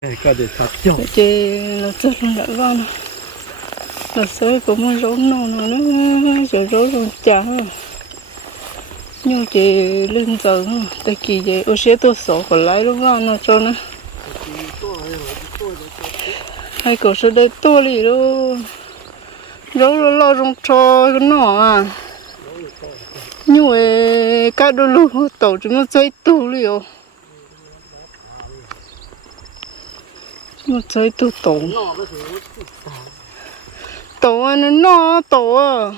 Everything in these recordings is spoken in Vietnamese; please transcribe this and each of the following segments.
cái để thật chồng chị là rất là con là sới của mấy rốn nó nó nó rồi rốn rồi chả. Nhưng chị lên giờ tại kỳ vậy, ô xe tôi sổ còn lại lúc nào nó cho nó. Hai cổ số đây tôi đi đâu rốn nó lo rong cho cái nọ à. Nhưng mà cái đôi lúc tổ chúng nó chơi tù liền nó chơi tù tổ. Tổ à, nó no, tổ à.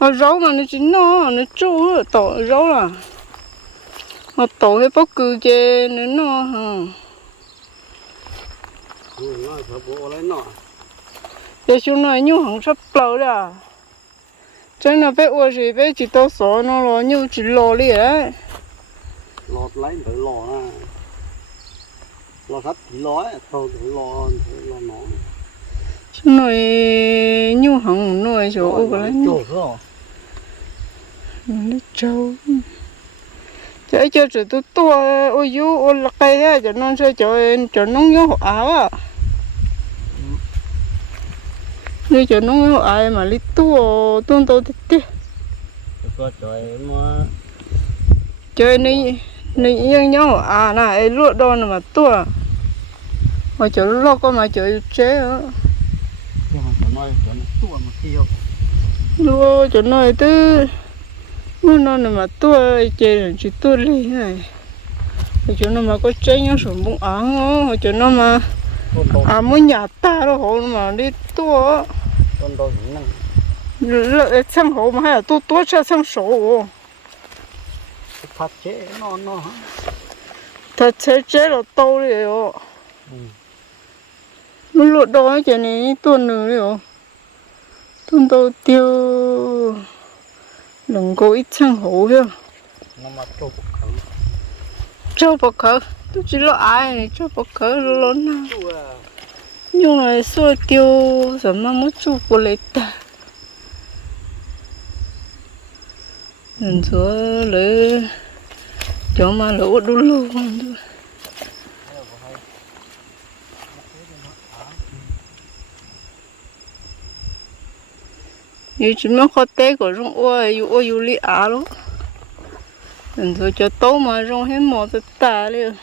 nó rau mà nó chỉ no, nó chú tổ rau là mà tổ hay bóc cừ chê nó no hả? Để chúng nó nhu hàng sắp lâu ra. Cho nó bé ua gì bé chỉ tao số nó lo, nhu chỉ lo đi đấy lọt lấy, phải lò na lò sắt lò ấy thôi phải lò phải lò nó nó như hàng nó chỗ ua cái chỗ đó nó trâu. Chạy cho chỉ tôi tua ôi yêu ôi là cây ha cho nó sẽ cho cho nó nhớ áo à. Như cho nó nhớ ai mà đi tua tuôn tôi thì trời mà chơi này này nhưng nhau à na ấy lúa đòn mà tua mà chỗ lúa có mà chỗ chế á. Lúa chỗ này tư nó nó mà tua chế là chỉ tua đi này. Ở chỗ nó mà có chế nhau sủng bụng áng ở chỗ nó mà à muốn nhà ta đó hộ mà đi tua lợi sang hộ mà hay là tua tua cho sang sổ thật chế nó nó thật chế chế là to đi rồi Ừ. nó đó cái này tuần nữa rồi tuần đầu tiêu đừng có ít sang hổ chứ nó mà trâu khẩu cho bọc khở. Tôi chỉ lo ai này cho bọc khở lớn nào nhưng mà số tiêu rồi mà muốn chụp của lệ ta? Nên số lấy cho mà lỗ đủ luôn thôi. Như chỉ mới khó té của rong ua yêu ua yêu li á luôn rồi cho tấu mà rong hết mò tới ta liền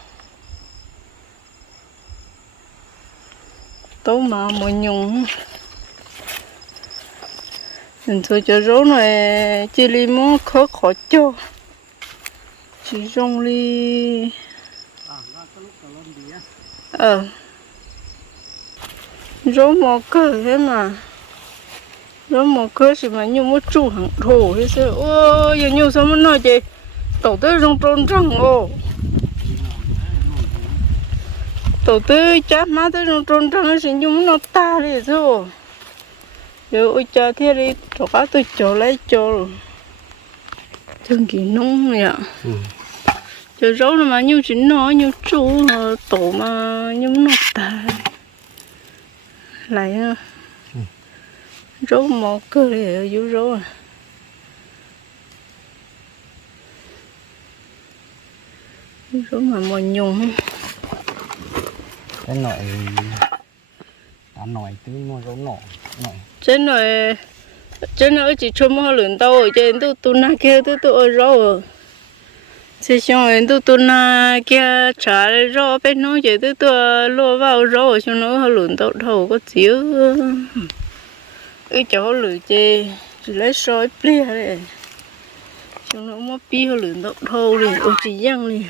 tấu mà mò nhung nên rồi cho rau này chỉ li mò khó khó cho chỉ rong li ờ rau mò cơ thế mà rau mò cơ thì mà nhiều một chu hàng thổ thế sao ô giờ nhiều sao mà nói chị tổ tới rong trôn trăng ô tổ tới chát má tới rong trôn trăng thì nhiều nó ta đi thôi giờ ôi cha thế đi tổ cá tôi cho lấy cho thương kỳ nông nè Ừ. giờ rau nó mà nhiều chuyện nó nhiều chu tổ mà nhiều nó ta. Lại ha rau mò cơ ở dưới rau à. Rau mà mò nhung cái nồi ta nồi tứ mua rau nọ nồi. Trên này trên này chỉ cho mò lươn tàu ở trên tu tu na kia tu tu ở rau à. Chỉ xong rồi tu tu na kia trả rau bên nó chỉ tu tu lúa vào ở trong nó lươn tàu thầu có chiếu ở chỗ lươn chê chỉ lấy soi plia này trong nó mất pi họ lươn tàu thầu đi ở chỉ giăng đi.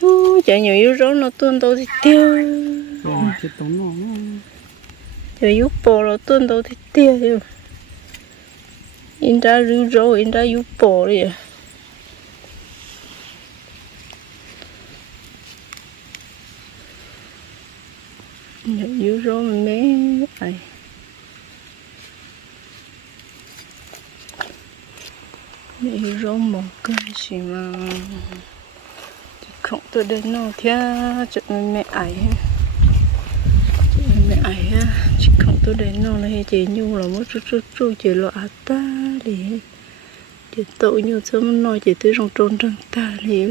Ô, chả nhiều yếu rau nó tuôn tàu thì tiêu. Giờ yếu bò nó tuôn tàu thì tiêu. In ra rưu rau in ra yếu bò đi à. Yếu rau mà mé ai không tôi đến nó theo chuyện mẹ ấy chuyện mẹ ấy á? Chỉ không tôi đến nó là chỉ nhung là mất chút chút chút chỉ lo à ta đi chỉ tội nhu sớm nói chỉ tới trong trôn trăng ta đi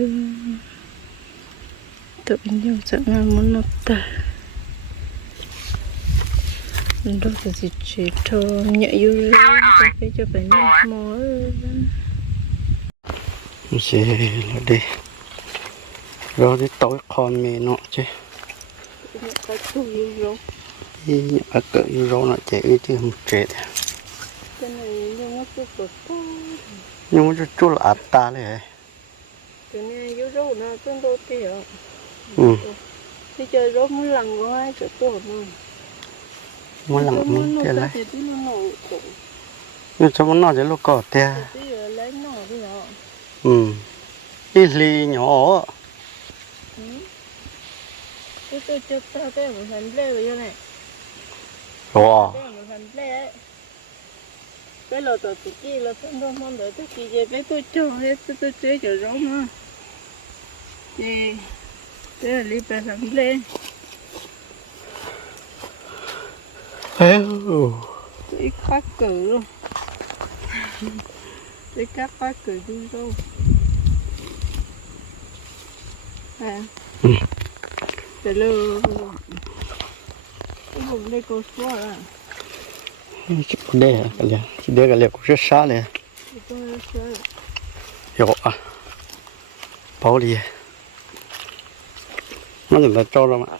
tội nhiên chẳng muốn nó ta. Đó là gì chỉ cho nhẹ yêu rồi cho cái cho phải nó mò chế là đi. Rồi đi tối con mẹ nọ chứ. Cái đi ở cỡ yêu rồi nọ chế đi chứ không chết nhưng mà chú là ạt ta đấy cái này như rồi nó tương đối tiền ừ. Đi chơi rồi muốn lần có ai chỗ tổ mà muốn lần muốn thế lấy nó nhưng cho muốn nói cho lúc cỏ thế tí giờ lấy nổ đi hả ừ. Đi lì nhỏ. Cái tôi chưa tao cái một phần lê vậy này. Rồi cái một phần lê cái lò tổ tụi kia là không đâu mong đợi tôi kia về cái tôi cho hết tôi tôi chơi cho rõ mà thì cái là đi về phần lê. Ê, tôi cắt cử luôn. Tôi cắt cắt cử đi đâu à. Ừ. để lơ vùng đây có số à? Chỉ có đây cái này chỉ đây cái này cũng rất xa này sẽ hiểu à? Bảo đi nó đừng là cho đâu mà.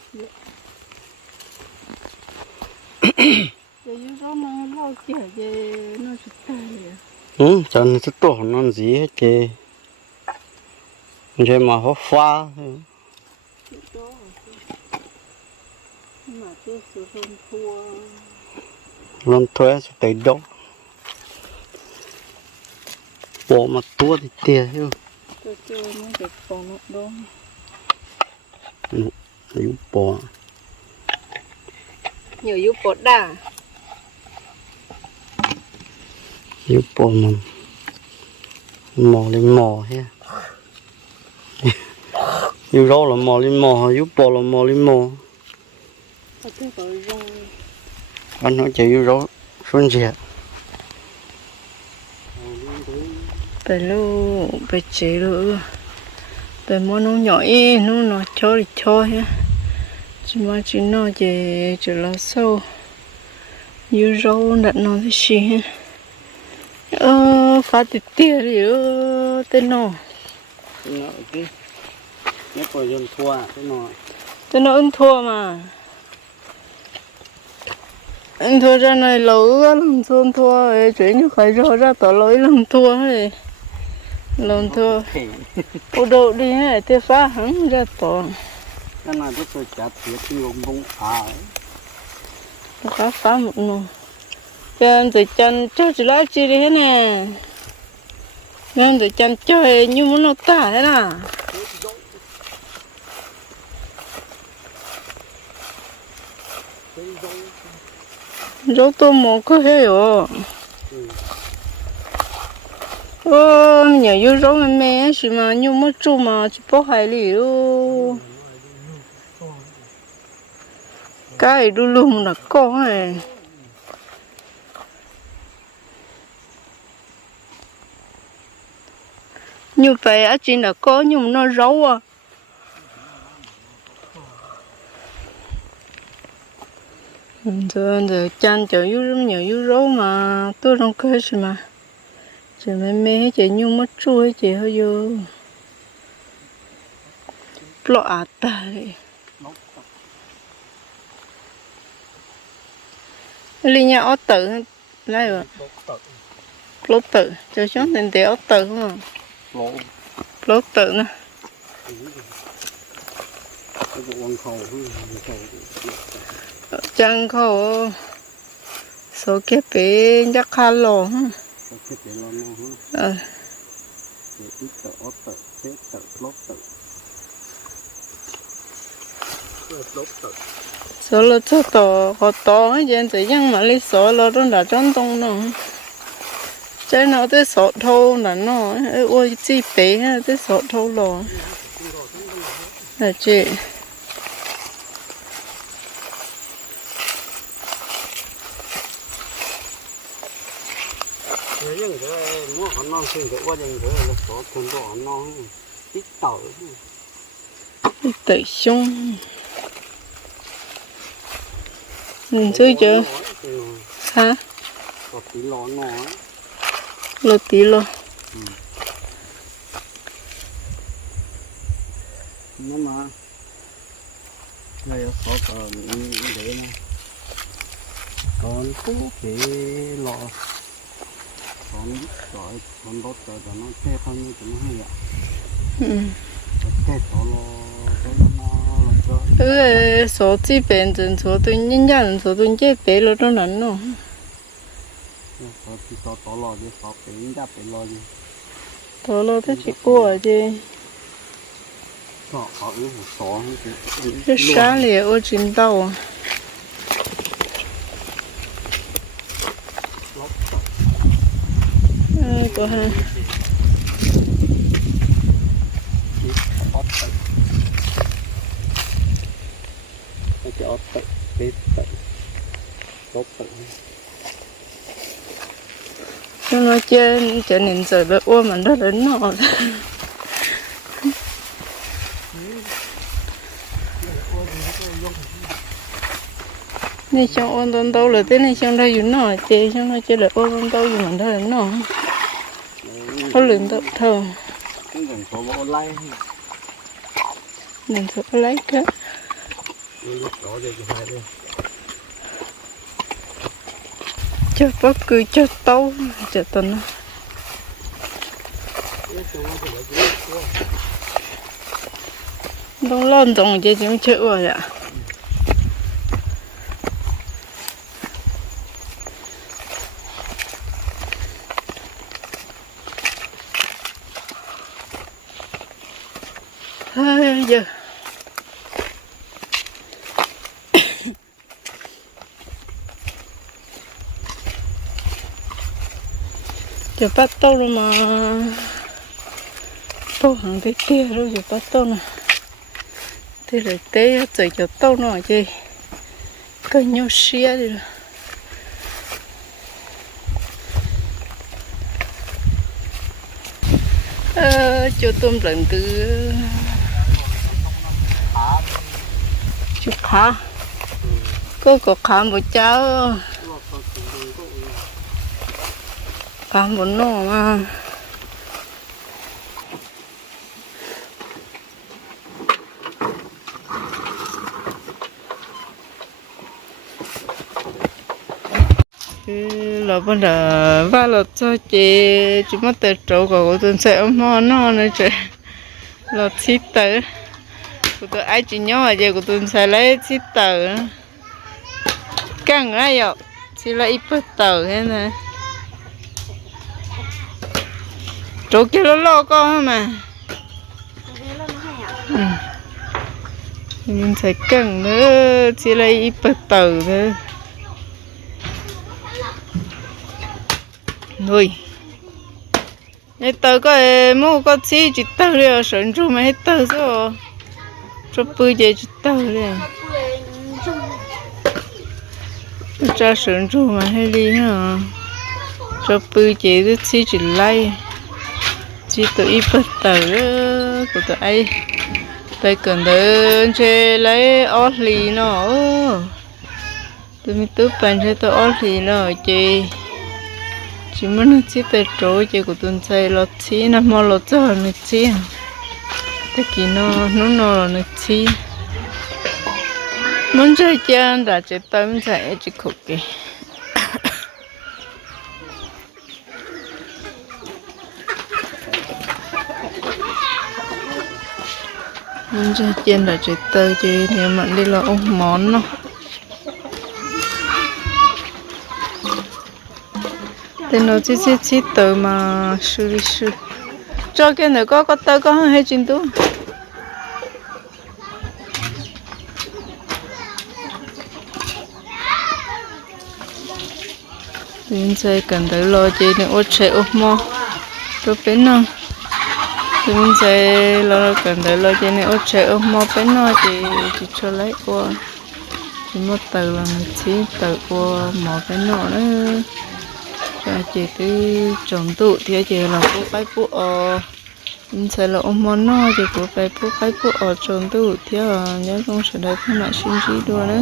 Nó nó à. Ừ cho nên cái tổ nó gì hết kì vậy mà họ pha. Luôn thuê sẽ tới đâu bộ mà tua thì tiền chứ. Chơi yếu bộ nhiều yếu bột đà. Yếu bộ mà mò lên mò ha yếu rau là mò lên mò yếu bộ là mò lên mò. Anh nói chạy yếu rau xuân dẹt bé lu bé chế lu bé mua nó nhỏ ý nó nó cho thì cho ha chỉ mà chỉ nó về chỉ là sâu. Như rau đặt nó thì xí ha ơ phá tiệt tiệt đi ơ tên nó nó cái nó có dân thua cái nó tên nó ưng thua mà. Ưng thua ra này á lần thua thua ấy chuyện như phải rồi ra tỏ lỗi lần thua ấy. Lần thua. ô độ đi hay thế phá hẳn ra tỏ. Cái này rất là chặt thiệt ông bông phá phá phá một nồi chân từ chân cho chỉ lá chi đi hết nè chân từ chân chơi như muốn nó tả thế nào rau tôm mò có hết rồi ơ nhiều yêu rau mẹ mẹ chỉ mà như mất trụ mà chỉ bỏ hai lì luôn cái đu lùm là có này như vậy á chỉ là có nhưng nó rau à giờ giờ chăn chờ yếu rất nhiều yếu rố mà. Tôi không có gì mà. Chị mấy mẹ chị nhung mất chui chị hơi vô. Lọ à tài. Lý nhà ớt tự lấy rồi. Lốt tự cho xuống tiền tiền ớt tự mà lộ lốt tự nè. cái bộ quần khẩu chẳng khổ số cái bé chắc khá lò ha có để lo nó hả ờ. Để ít tết lốt tự số lo cho to họ to ấy dân dân mà lấy số lo trong đã trong tông nó trái nó tới số thâu là nó ôi chi bé tới số thâu lò là chị thế mua non xin cái qua dừng cái là số thôn đó nó ít tàu tự xong mình chơi chưa? Hả? Có tí lò nó lột. Tí nhưng mà ừ. đây là có tờ mình để này. Còn có cái lò rồi còn đốt cho nó xe không như cho nó hay ạ ừ cái tổ nó cho ừ số chi bên chân số tôi nhân dân số tôi đó nè nó có thì có tổ lò chứ có cái đáp cái lò lo thế chỉ qua chứ có có những số cái sáng liền ở trên tàu. à có ha cái chỗ tự cái tự tốt tự cho nó trên cho nên giờ được ôm mình đó đến nó. Này, trong ôn tôn đâu là thế này, trong đây dùng nó chơi trong nó chơi là ôn tôn đâu dù mình đó đến nó có lượng thơ cái gần số bộ lai mình sẽ lấy cái. Cho bất cứ cho tàu cho tao nó đâu lon tổng chơi chúng chơi rồi ạ Ai giờ. Giờ bắt tàu rồi mà. Tàu hàng cái kia rồi giờ bắt tàu nè. Thế là té chạy cho tàu nó chứ. Cái nhau xia đi rồi. Ờ cho tôm lần từ chú khó cứ có khó một cháu. Khó một nọ mà. Là bên đó ba là cho chị chúng mất tới chỗ của tôi sẽ ôm mò nó nữa chị. Là thịt tới của tôi ai chỉ nhớ giờ của tôi xài lấy chiếc tờ. Căng ai vậy chỉ lấy ít bớt tờ thế này. Chỗ kia nó lo con mà? Ừ. mình xài căng nữa, chỉ lấy ít bớt tờ thôi. Nuôi hết tờ có, mua có chi chỉ tờ rồi sẵn chung mà hết tờ rồi cho bự gì chỉ cho sẵn chú mà hết đi hả cho bự gì thì chi chỉ lấy chỉ tự ít bớt tờ của tụi ấy tay cần đơn chơi lấy ót lì nó tụi mình tụi bạn chơi tụi ót lì nó chơi chỉ muốn nó chỉ tới trôi, chỉ của tuần chơi lót chi, nó mò lọt cho nó chỉ cái kỳ nó nó nó nó chi muốn chơi chơi đã chơi tâm chơi chỉ khục kì muốn chơi chơi đã chơi tới chơi nếu mà đi là ông món nó thế nó chỉ chỉ chỉ tới mà xử lý xử cho cái này có có tơ có hay chín tu hiện giờ cần tới lo chơi nữa ô chơi ô mò tôi bên nó hiện giờ lo cần tới lo chơi nữa ô chơi ô mò bên nó thì chỉ cho lấy qua chỉ một tờ là một chỉ tờ qua mò bên nó nữa cho chị cái trồng tụ thì chị là cô phải phụ ở. Ừ, sẽ là ông món no thì cô phải phụ phải phụ ở trường tụ thì nhớ không sẽ đấy không lại xin gì đồ đấy.